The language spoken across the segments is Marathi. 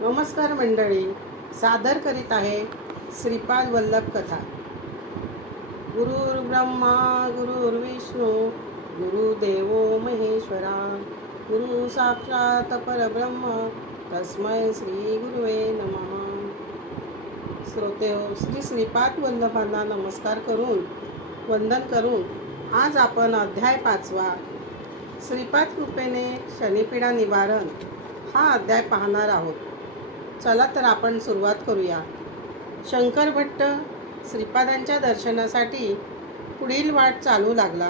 नमस्कार मंडळी, सादर करीत आहे श्रीपाद वल्लभ कथा. गुरुर्ब्रह्मा गुरुर्विष्णू गुरुदेवो महेश्वरा, गुरु साक्षात परब्रह्म तस्मै श्री गुरुवे नमः. श्रोतेहो, श्री श्रीपाद वल्लभांना नमस्कार करून वंदन करून आज आपण अध्याय 5वा श्रीपाद कृपेने शनिपीडा निवारण हा अध्याय पाहणार आहोत. चला तर आपण सुरुवात करूया. शंकर भट्ट श्रीपादांच्या दर्शनासाठी पुढील वाट चालू लागला.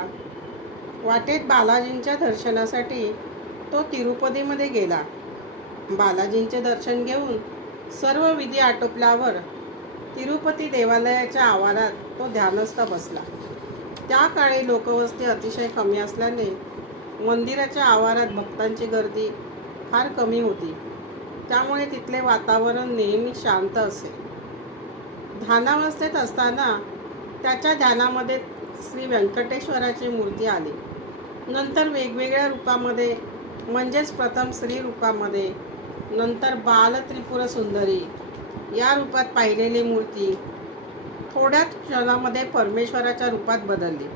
वाटेत बालाजींच्या दर्शनासाठी तो तिरुपतीमध्ये गेला. बालाजींचे दर्शन घेऊन सर्व विधी आटोपल्यावर तिरुपती देवालयाच्या आवारात तो ध्यानस्थ बसला. त्या काळी लोकवस्ती अतिशय कमी असल्याने मंदिराच्या आवारात भक्तांची गर्दी फार कमी होती. त्यामुळे तिथले वातावरण नेहमी शांत असे. ध्यानावस्थेत असताना त्याच्या ध्यानामध्ये श्री व्यंकटेश्वराची मूर्ती आली. नंतर वेगवेगळ्या रूपामध्ये, म्हणजेच प्रथम स्त्री रूपामध्ये, नंतर बाल त्रिपुर सुंदरी या रूपात पाहिलेली मूर्ती थोड्याच क्षणामध्ये परमेश्वराच्या रूपात बदलली.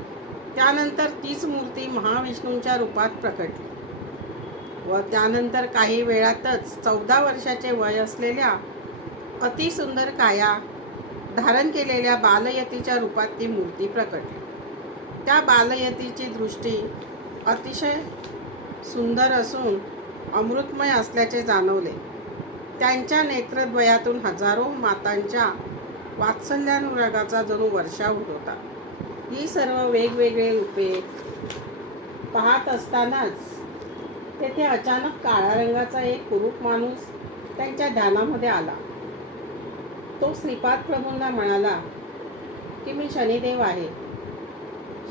त्यानंतर तीच मूर्ती महाविष्णूंच्या रूपात प्रकटली व त्यानंतर काही वेळातच 14 वर्षाचे वय असलेल्या अतिसुंदर काया धारण केलेल्या बालयतीच्या रूपात ती मूर्ती प्रकटली. त्या बालयतीची दृष्टी अतिशय सुंदर असून अमृतमय असल्याचे जाणवले. त्यांच्या नेत्रद्वयातून हजारो मातांच्या वात्सल्यानुरागाचा जणू वर्षाव होत होता. ही सर्व वेगवेगळे रूपे पाहत असतानाच तेथे अचानक काळ्या रंगाचा एक कुरूप माणूस त्यांच्या ध्यानामध्ये आला. तो श्रीपाद प्रभूंना म्हणाला की मी शनिदेव आहे.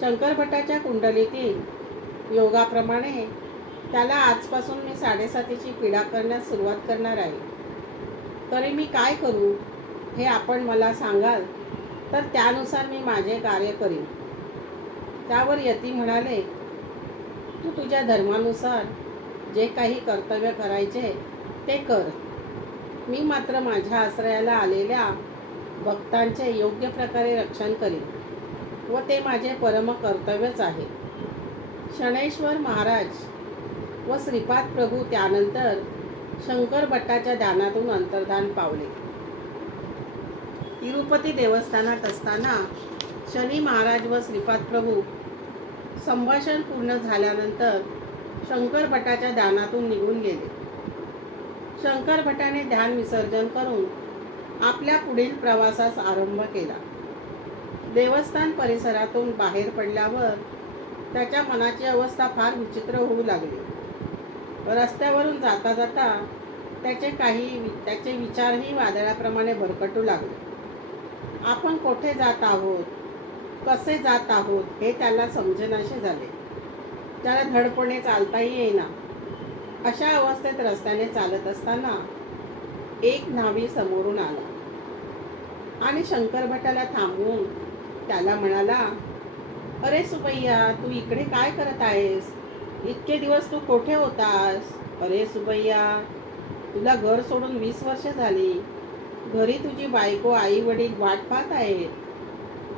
शंकर भट्टाच्या कुंडलीतील योगाप्रमाणे त्याला आजपासून मी 7.5ची पीडा करण्यास सुरुवात करणार आहे. तरी मी काय करू हे आपण मला सांगाल तर त्यानुसार मी माझे कार्य करीन. त्यावर यती म्हणाले, तू तुझ्या धर्मानुसार जे काही कर्तव्य करायचे ते कर. मी मात्र माझ्या आश्रयाला आलेल्या भक्तांचे योग्य प्रकारे रक्षण करीन व ते माझे परम कर्तव्यच आहे. शनैश्वर महाराज व श्रीपाद प्रभू त्यानंतर शंकर भट्टाच्या ध्यानातून अंतर्धान पावले. तिरुपती देवस्थानात असताना शनी महाराज व श्रीपाद प्रभू संभाषण पूर्ण झाल्यानंतर शंकर भट्टाच्या ध्यानातून निघून गेले. शंकर भट्टाने ध्यान विसर्जन करून आपल्या पुढील प्रवासास आरंभ केला. देवस्थान परिसरातून बाहेर पडल्यावर त्याच्या मनाची अवस्था फार विचित्र होऊ लागली. रस्त्यावरून जाता जाता त्याचे विचारही वादळाप्रमाणे भरकटू लागले. आपण कोठे जात आहोत, कसे जात आहोत हे त्याला समजेनासे झाले. त्याला धडपणे चालताही येईना. अशा अवस्थेत रस्त्याने चालत असताना एक न्हावी समोरून आला आणि शंकर भट्टाला थांबवून त्याला म्हणाला, अरे सुबैया, तू इकडे काय करत आहेस? इतके दिवस तू कोठे होतास? अरे सुबैया, तुला घर सोडून 20 वर्ष झाली. घरी तुझी बायको, आई वडील वाट पाहत आहेत.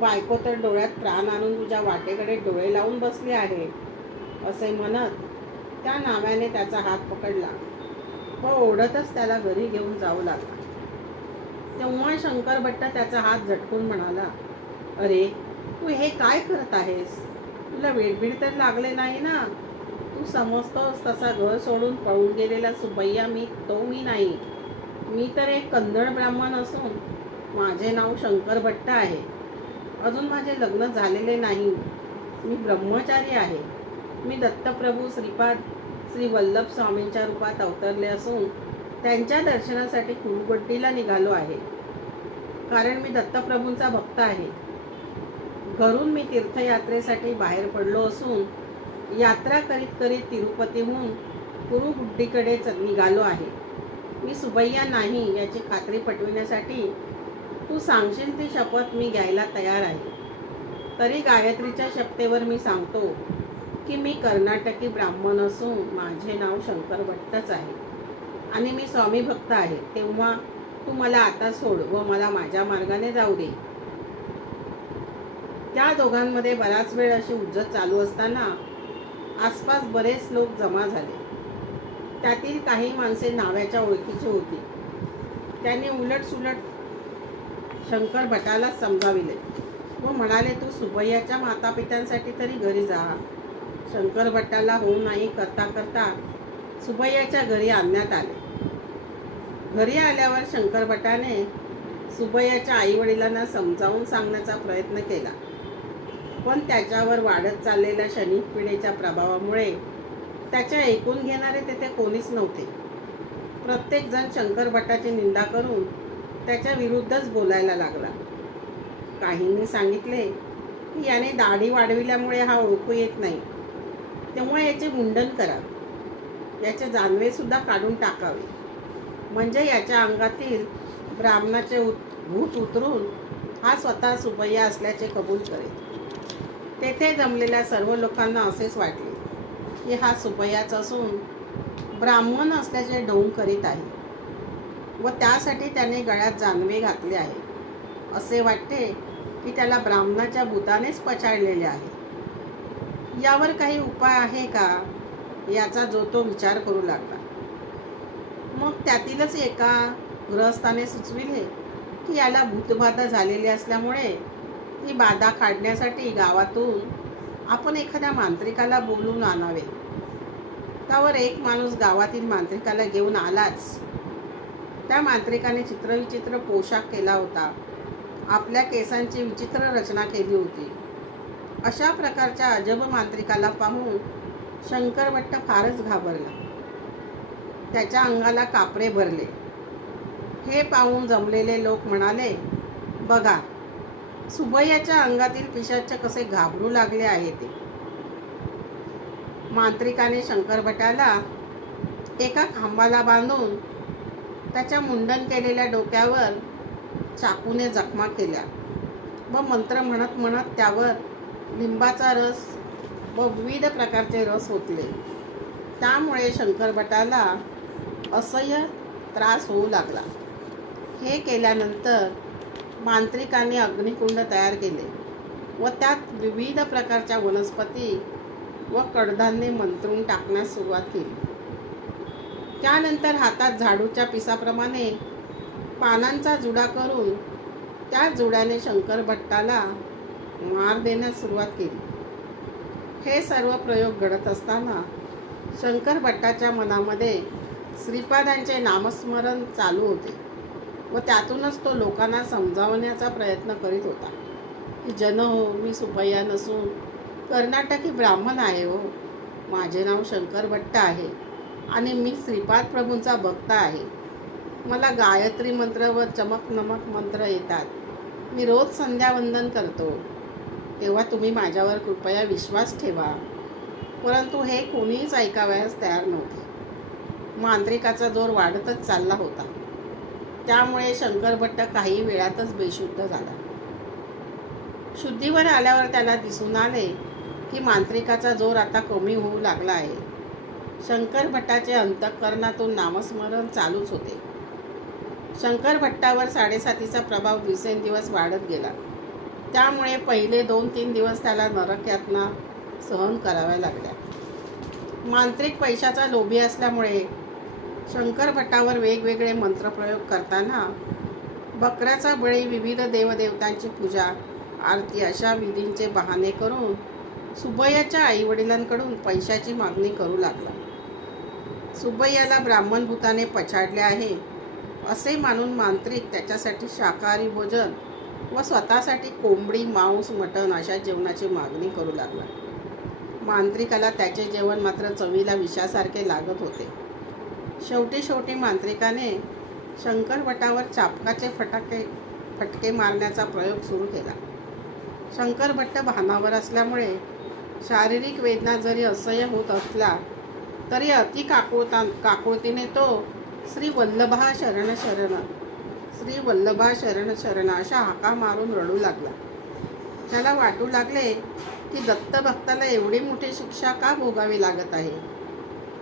बायको तर डोळ्यात प्राण आणून तुझ्या वाटेकडे डोळे लावून बसले आहे. असे म्हणत त्या नाव्याने त्याचा हात पकडला व ओढतच त्याला घरी घेऊन जाऊ लागला. तेव्हा शंकर भट्ट त्याचा हात झटकून म्हणाला, अरे तू हे काय करत आहेस? तुला वेडबीड तर लागले नाही ना? तू समजतोस तसा घर सोडून पळून गेलेला सुबैया मी नाही. मी तर एक कन्नड ब्राह्मण असून माझे नाव शंकर भट्ट आहे. अजून माझे लग्न झालेले नाही. मी ब्रह्मचारी आहे. मी दत्तप्रभू श्रीपाद श्री वल्लभ स्वामींच्या रूपात अवतरले असून त्यांच्या दर्शनासाठी कुरुबड्डीला निघालो आहे. कारण मी दत्तप्रभूंचा भक्त आहे. घरून मी तीर्थयात्रेसाठी बाहेर पडलो असून यात्रा करीत करीत तिरुपतीहून कुरुबुड्डीकडे निघालो आहे. मी सुबैया नाही याची खात्री पटविण्यासाठी तू सांगशील ती शपथ मी घ्यायला तयार आहे. तरी गायत्रीच्या शपथेवर मी सांगतो की मी कर्नाटकी ब्राह्मण असून माझे नाव शंकर भट्टच आहे. आणि मी स्वामी भक्त आहे, तेव्हा तू मला आता सोड व मला माझ्या मार्गाने जाऊ दे. त्या दोघांमध्ये बराच वेळ अशी उज्जत चालू असताना आसपास बरेच लोक जमा झाले. त्यातील काही माणसे नाव्याच्या ओळखीची होती. त्यांनी उलटसुलट शंकर भटाला समजाविले व म्हणाले, तू सुबैयाच्या मातापित्यांसाठी तरी घरी जा. शंकर भट्टाला हो नाही करता करता सुबैयाच्या घरी आणण्यात आले. घरी आल्यावर शंकर भटाने सुबैयाच्या आई वडिलांना समजावून सांगण्याचा प्रयत्न केला, पण त्याच्यावर वाढत चाललेल्या क्षणिक पिढीच्या प्रभावामुळे त्याचे ऐकून घेणारे तेथे कोणीच नव्हते. प्रत्येकजण शंकर भटाची निंदा करून त्याच्या विरुद्धच बोलायला लागला. काहींनी सांगितले की याने दाढी वाढविल्यामुळे हा ओळखू येत नाही, तेव्हा याचे मुंडन करावे, याचे जानवे सुद्धा काढून टाकावे, म्हणजे याच्या अंगातील ब्राह्मणाचे भूत उतरून हा स्वतः सुबैया असल्याचे कबूल करेल. तेथे जमलेल्या सर्व लोकांना असेच वाटले की हा सुबैयाच असून ब्राह्मण असल्याचे ढोंग करीत आहे व त्यासाठी त्याने गळ्यात जानवे घातले आहे. असे वाटते की त्याला ब्राह्मणाच्या भूतानेच पछाडलेले आहे. यावर काही उपाय आहे का, याचा जो तो विचार करू लागला. मग त्यातीलच एका गृहस्थाने सुचविले की याला भूतबाधा झालेली असल्यामुळे ही बाधा काढण्यासाठी गावातून आपण एखाद्या मांत्रिकाला बोलवून आणावे. त्यावर एक माणूस गावातील मांत्रिकाला घेऊन आलाच. त्या मांत्रिकाने चित्रविचित्र पोशाख केला होता. आपल्या केसांची विचित्र रचना केली होती. अशा प्रकारच्या अजब मांत्रिकाला पाहून शंकर भट्ट फारच घाबरला. त्याच्या अंगाला कापरे भरले. हे पाहून जमलेले लोक म्हणाले, बघा सुबैयाच्या अंगातील पिशाच कसे घाबरू लागले आहे ते. मांत्रिकाने शंकर भटाला एका खांबाला बांधून त्याच्या मुंडन केलेल्या डोक्यावर चाकूने जखमा केल्या व मंत्र म्हणत म्हणत त्यावर लिंबाचा रस व विविध प्रकारचे रस ओतले. त्यामुळे शंकर भटाला असह्य त्रास होऊ लागला. हे केल्यानंतर मांत्रिकाने अग्निकुंड तयार केले व त्यात विविध प्रकारच्या वनस्पती व कडधान्ये मंत्रून टाकण्यास सुरुवात केली. त्यानंतर हातात झाडूच्या पिसाप्रमाणे पानांचा जुडा करून त्या जुड्याने शंकर भट्टाला मार देण्यास सुरुवात केली. हे सर्व प्रयोग घडत असताना शंकर भट्टाच्या मनामध्ये श्रीपादांचे नामस्मरण चालू होते व त्यातूनच तो लोकांना समजावण्याचा प्रयत्न करीत होता की जन हो, मी सुबैया नसून कर्नाटकी ब्राह्मण आहे हो. माझे नाव शंकर भट्ट आहे आणि मी श्रीपाद प्रभूंचा भक्त आहे. मला गायत्री मंत्र व चमक नमक मंत्र येतात. मी रोज संध्यावंदन करतो. तेव्हा तुम्ही माझ्यावर कृपया विश्वास ठेवा. परंतु हे कोणीच ऐकावयास तयार नव्हते. मांत्रिकाचा जोर वाढतच चालला होता. त्यामुळे शंकर भट्ट काही वेळातच बेशुद्ध झाला. शुद्धीवर आल्यावर त्याला दिसून आले की मांत्रिकाचा जोर आता कमी होऊ लागला आहे. शंकर भट्टाचे अंतःकरणातून नामस्मरण चालूच होते. शंकर भट्टावर साडेसातीचा प्रभाव दिवसेंदिवस वाढत गेला. त्यामुळे पहिले 2-3 दिवस त्याला नरक यातना सहन कराव्या लागल्या. मांत्रिक पैशाचा लोभी असल्यामुळे शंकर भट्टावर वेगवेगळे मंत्रप्रयोग करताना बकऱ्याचा बळी, विविध देवदेवतांची पूजा, आरती अशा विधींचे बहाणे करून सुबैयाच्या आईवडिलांकडून पैशाची मागणी करू लागला. सुबैयाला ब्राह्मण भूताने पछाडले आहे असे मानून मांत्रिक त्याच्यासाठी शाकाहारी भोजन व स्वतःसाठी कोंबडी, मांस, मटण अशा जेवणाची मागणी करू लागला. मांत्रिकाला त्याचे जेवण मात्र चवीला विषासारखे लागत होते. शेवटी मांत्रिकाने शंकर भट्टावर चापकाचे फटके मारण्याचा प्रयोग सुरू केला. शंकर भट्ट भानावर असल्यामुळे शारीरिक वेदना जरी असह्य होत असला तरी अति काकुळतीने तो श्री वल्लभा शरण शरण, श्री वल्लभा शरण शरण अशा हाका मारून रडू लागला. त्याला वाटू लागले की दत्तभक्ताला एवढी मोठी शिक्षा का भोगावी लागत आहे.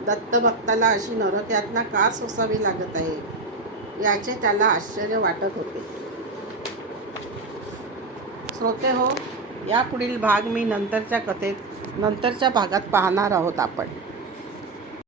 दत्तभक्ताला अशी नरक यातना का सोसावी लागत आहे याचे त्याला आश्चर्य वाटत होते. श्रोते हो, यापुढील भाग मी नंतरच्या भागात पाहणार आहोत आपण.